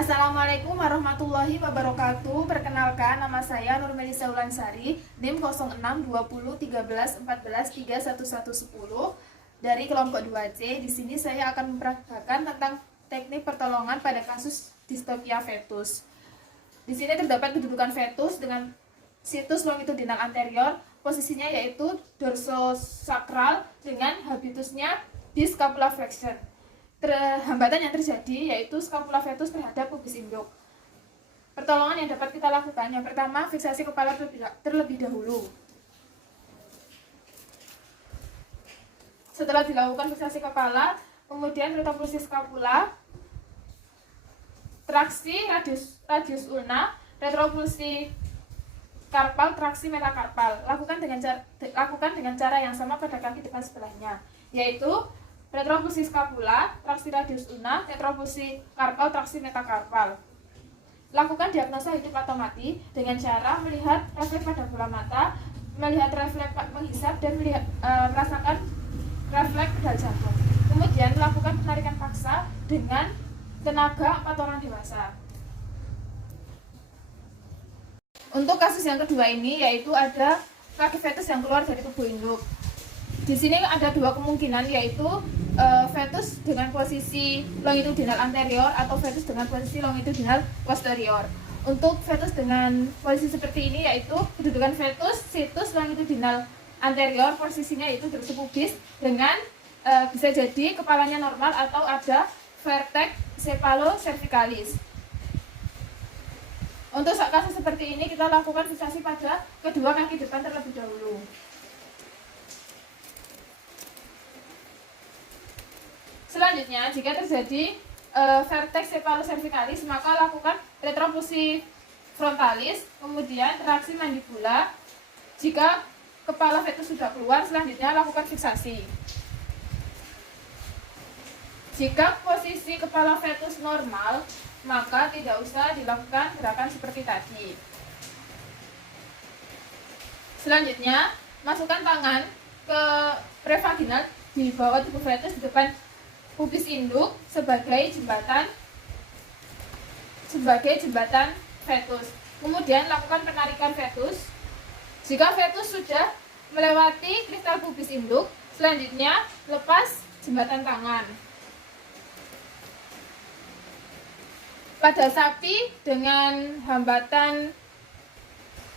Assalamualaikum warahmatullahi wabarakatuh. Perkenalkan, nama saya Nur Melisa Ulansari, NIM 06201314311110 dari kelompok 2C. Di sini saya akan memperagakan tentang teknik pertolongan pada kasus distopia fetus. Di sini terdapat kedudukan fetus dengan situs longitudinal anterior, posisinya yaitu dorsosakral dengan habitusnya di scapula flexion. Hambatan yang terjadi yaitu scapula fetus terhadap pubis induk. Pertolongan yang dapat kita lakukan, yang pertama, fiksasi kepala terlebih dahulu. Setelah dilakukan fiksasi kepala, kemudian retropulsi skapula, traksi radius ulna, retropulsi karpal, traksi metakarpal. Lakukan dengan cara yang sama pada kaki depan sebelahnya, yaitu retropulsi skapula, traksi radius ulna, retropulsi karpal, traksi metakarpal. Lakukan diagnosa hidup atau mati dengan cara melihat refleks pada bola mata, melihat refleks menghisap, dan merasakan refleks pedal jantung. Kemudian lakukan penarikan paksa dengan tenaga 4 orang dewasa. Untuk kasus yang kedua ini, yaitu ada kaki fetus yang keluar dari tubuh induk. Di sini ada dua kemungkinan, yaitu fetus dengan posisi longitudinal anterior atau fetus dengan posisi longitudinal posterior. Untuk fetus dengan posisi seperti ini, yaitu kedudukan fetus situs longitudinal anterior, posisinya yaitu dorsal pubis dengan bisa jadi kepalanya normal atau ada vertex cephalocervicalis. Untuk kasus seperti ini, kita lakukan fiksasi pada kedua kaki depan terlebih dahulu. Selanjutnya, jika terjadi vertex cephalocervicalis, maka lakukan retropulsi frontalis, kemudian reaksi mandibula. Jika kepala fetus sudah keluar, selanjutnya lakukan fiksasi. Jika posisi kepala fetus normal, maka tidak usah dilakukan gerakan seperti tadi. Selanjutnya, masukkan tangan ke prevaginal di bawah tubuh fetus di depan pubis induk sebagai jembatan fetus. Kemudian lakukan penarikan fetus. Jika fetus sudah melewati kristal pubis induk, selanjutnya lepas jembatan tangan. Pada sapi dengan hambatan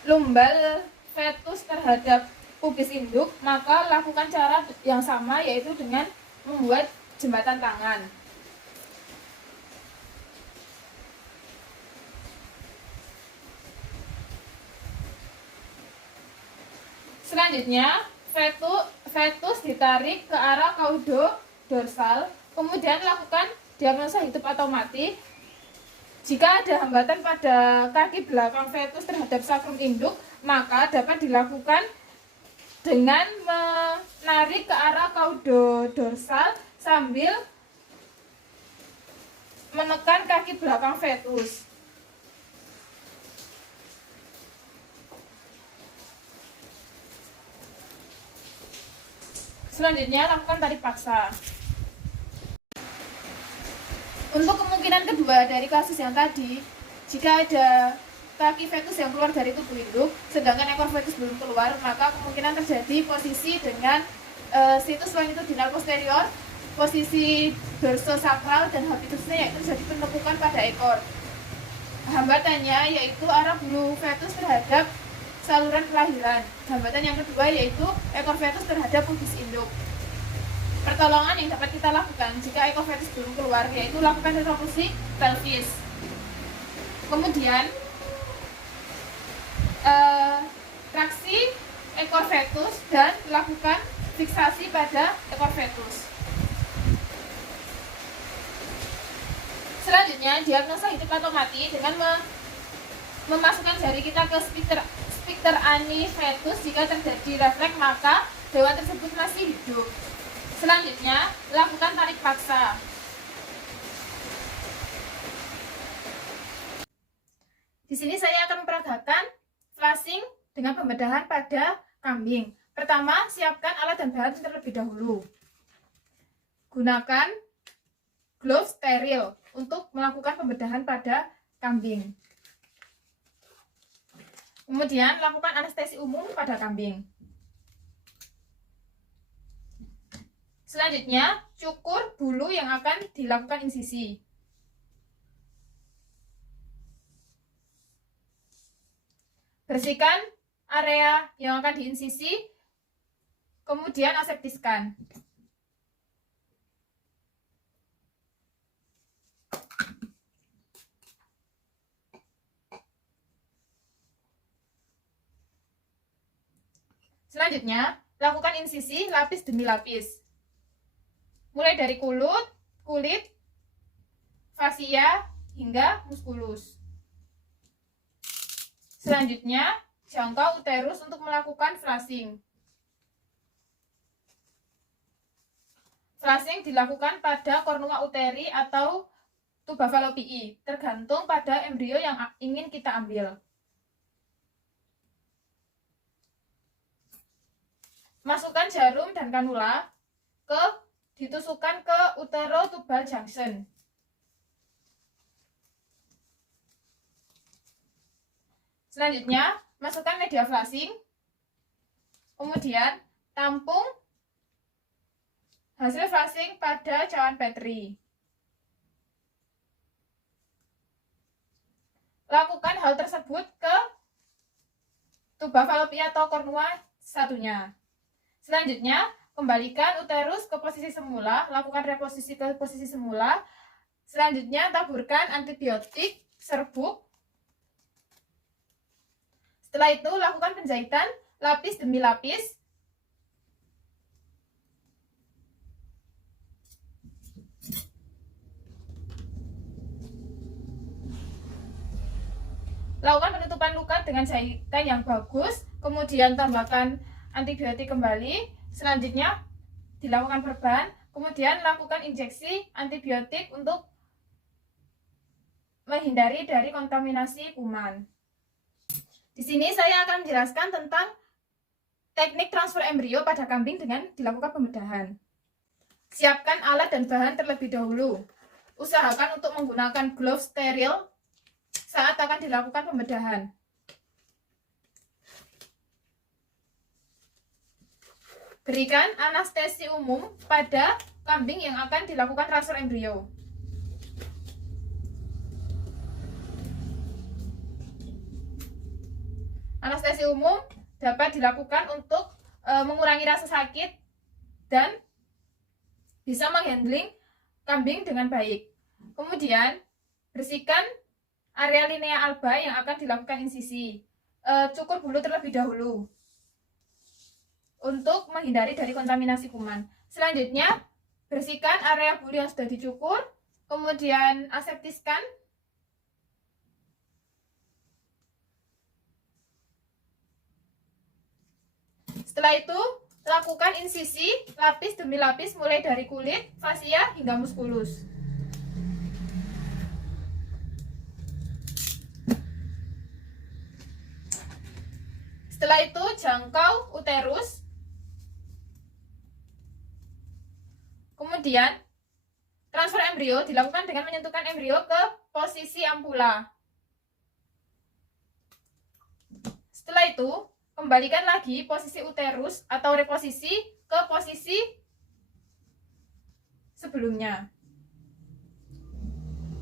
lumbal fetus terhadap pubis induk, maka lakukan cara yang sama, yaitu dengan membuat jembatan tangan. Selanjutnya, fetus ditarik ke arah caudo-dorsal, kemudian lakukan diagnosa hidup atau mati. Jika ada hambatan pada kaki belakang fetus terhadap sakrum induk, maka dapat dilakukan dengan menarik ke arah caudo-dorsal sambil menekan kaki belakang fetus. Selanjutnya, lakukan tarik paksa. Untuk kemungkinan kedua dari kasus yang tadi, jika ada kaki fetus yang keluar dari tubuh induk, sedangkan ekor fetus belum keluar, maka kemungkinan terjadi posisi dengan situs longitudinal posterior, posisi dorsosakral, dan habitusnya yaitu terjadi penumpukan pada ekor. Hambatannya yaitu arah bulu fetus terhadap saluran kelahiran. Hambatan yang kedua yaitu ekor fetus terhadap pubis induk. Pertolongan yang dapat kita lakukan jika ekor fetus belum keluar, yaitu lakukan retropulsi pelvis. Kemudian traksi ekor fetus dan lakukan fiksasi pada ekor fetus. Selanjutnya, diagnosa hidup atau mati dengan memasukkan jari kita ke sphincter ani fetus. Jika terjadi refleks, maka hewan tersebut masih hidup. Selanjutnya, lakukan tarik paksa. Di sini saya akan memperagakan flushing dengan pembedahan pada kambing. Pertama, siapkan alat dan bahan terlebih dahulu. Gunakan glove steril. untuk melakukan pembedahan pada kambing. Kemudian lakukan anestesi umum pada kambing. Selanjutnya, cukur bulu yang akan dilakukan insisi. Bersihkan area yang akan diinsisi, kemudian aseptiskan. Selanjutnya, lakukan insisi lapis demi lapis. Mulai dari kulit, fasia, hingga muskulus. Selanjutnya, jangkau uterus untuk melakukan flashing. Flashing dilakukan pada kornua uteri atau tuba falopii, tergantung pada embrio yang ingin kita ambil. Masukkan jarum dan kanula ditusukkan ke uterotubal junction. Selanjutnya, masukkan media flashing. Kemudian, tampung hasil flashing pada cawan Petri. Lakukan hal tersebut ke tuba falopii atau kornua satunya. Selanjutnya, kembalikan uterus ke posisi semula, lakukan reposisi ke posisi semula. Selanjutnya, taburkan antibiotik serbuk. Setelah itu, lakukan penjahitan lapis demi lapis. Lakukan penutupan luka dengan jahitan yang bagus, kemudian tambahkan antibiotik kembali. Selanjutnya dilakukan perban, kemudian lakukan injeksi antibiotik untuk menghindari dari kontaminasi kuman. Di sini saya akan menjelaskan tentang teknik transfer embrio pada kambing dengan dilakukan pembedahan. Siapkan alat dan bahan terlebih dahulu. Usahakan untuk menggunakan gloves steril saat akan dilakukan pembedahan. Berikan anestesi umum pada kambing yang akan dilakukan transfer embrio. Anestesi umum dapat dilakukan untuk mengurangi rasa sakit dan bisa menghandling kambing dengan baik. Kemudian, bersihkan area linea alba yang akan dilakukan insisi. Cukur bulu terlebih dahulu untuk menghindari dari kontaminasi kuman. Selanjutnya, bersihkan area bulu yang sudah dicukur, kemudian aseptiskan. Setelah itu, lakukan insisi lapis demi lapis mulai dari kulit, fasia, hingga muskulus. Setelah itu, jangkau uterus. Kemudian, transfer embrio dilakukan dengan menyentuhkan embrio ke posisi ampula. Setelah itu, kembalikan lagi posisi uterus atau reposisi ke posisi sebelumnya.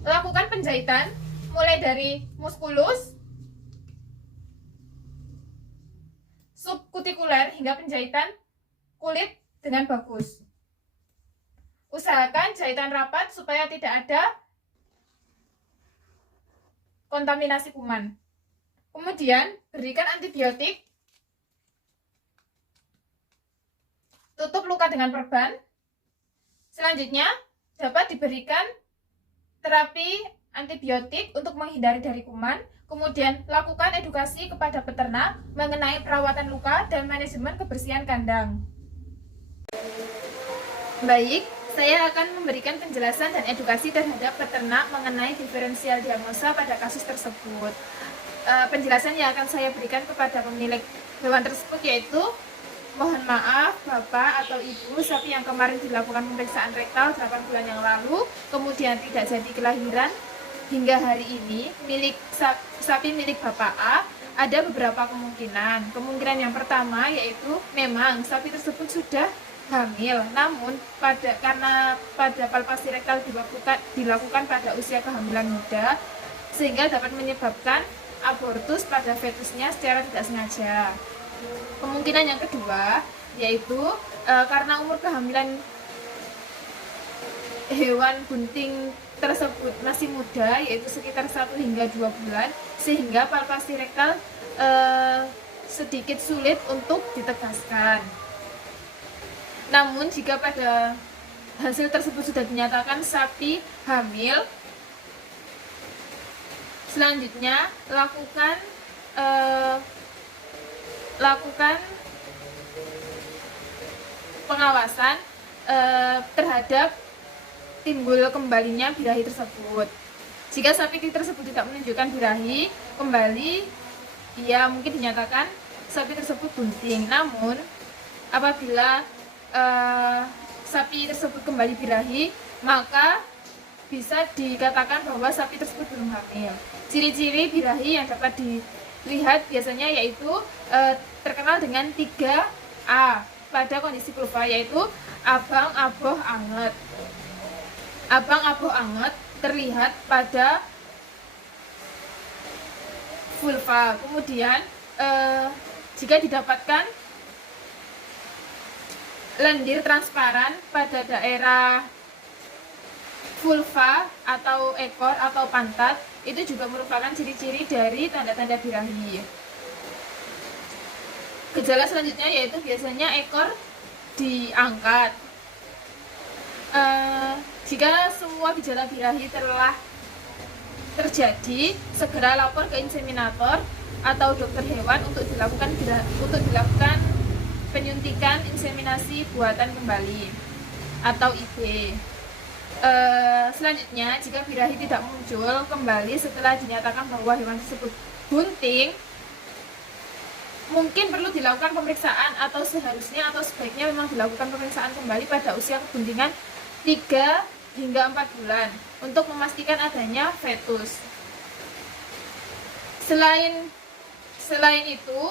Lakukan penjahitan mulai dari muskulus, subkutikuler, hingga penjahitan kulit dengan bagus. Usahakan jahitan rapat supaya tidak ada kontaminasi kuman. Kemudian, berikan antibiotik. Tutup luka dengan perban. Selanjutnya, dapat diberikan terapi antibiotik untuk menghindari dari kuman. Kemudian, lakukan edukasi kepada peternak mengenai perawatan luka dan manajemen kebersihan kandang. Baik, saya akan memberikan penjelasan dan edukasi terhadap peternak mengenai diferensial diagnosa pada kasus tersebut. Penjelasan yang akan saya berikan kepada pemilik hewan tersebut yaitu Mohon maaf Bapak atau Ibu, sapi yang kemarin dilakukan pemeriksaan rektal 8 bulan yang lalu, kemudian tidak jadi kelahiran hingga hari ini, sapi milik Bapak A, ada beberapa kemungkinan. Kemungkinan yang pertama yaitu memang sapi tersebut sudah hamil, namun karena pada palpasi rektal dilakukan pada usia kehamilan muda, sehingga dapat menyebabkan abortus pada fetusnya secara tidak sengaja. Kemungkinan yang kedua yaitu karena umur kehamilan hewan bunting tersebut masih muda, yaitu sekitar 1 hingga 2 bulan, sehingga palpasi rektal sedikit sulit untuk ditegaskan. Namun jika pada hasil tersebut sudah dinyatakan sapi hamil, selanjutnya lakukan pengawasan terhadap timbul kembalinya birahi tersebut. Jika sapi tersebut tidak menunjukkan birahi kembali, ya mungkin dinyatakan sapi tersebut bunting. Namun apabila sapi tersebut kembali birahi, maka bisa dikatakan bahwa sapi tersebut belum hamil. Ciri-ciri birahi yang dapat dilihat biasanya yaitu terkenal dengan 3A pada kondisi vulva, yaitu abang, aboh, anget. Abang, aboh, anget terlihat pada vulva. Kemudian jika didapatkan lendir transparan pada daerah vulva atau ekor atau pantat, itu juga merupakan ciri-ciri dari tanda-tanda birahi. Gejala selanjutnya yaitu biasanya ekor diangkat. Jika semua gejala birahi telah terjadi, segera lapor ke inseminator atau dokter hewan untuk dilakukan penyuntikan inseminasi buatan kembali atau IB. Selanjutnya, jika birahi tidak muncul kembali setelah dinyatakan bahwa hewan tersebut bunting, mungkin perlu dilakukan pemeriksaan atau seharusnya atau sebaiknya memang dilakukan pemeriksaan kembali pada usia kebuntingan 3 hingga 4 bulan untuk memastikan adanya fetus. Selain itu,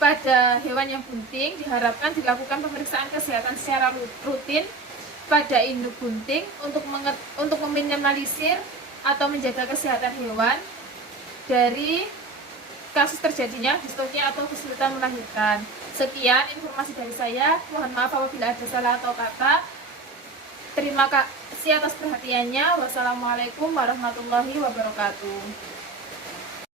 pada hewan yang bunting diharapkan dilakukan pemeriksaan kesehatan secara rutin pada induk bunting untuk meminimalisir atau menjaga kesehatan hewan dari kasus terjadinya distonia atau kesulitan melahirkan. Sekian informasi dari saya. Mohon maaf apabila ada salah atau kata. Terima kasih atas perhatiannya. Wassalamualaikum warahmatullahi wabarakatuh.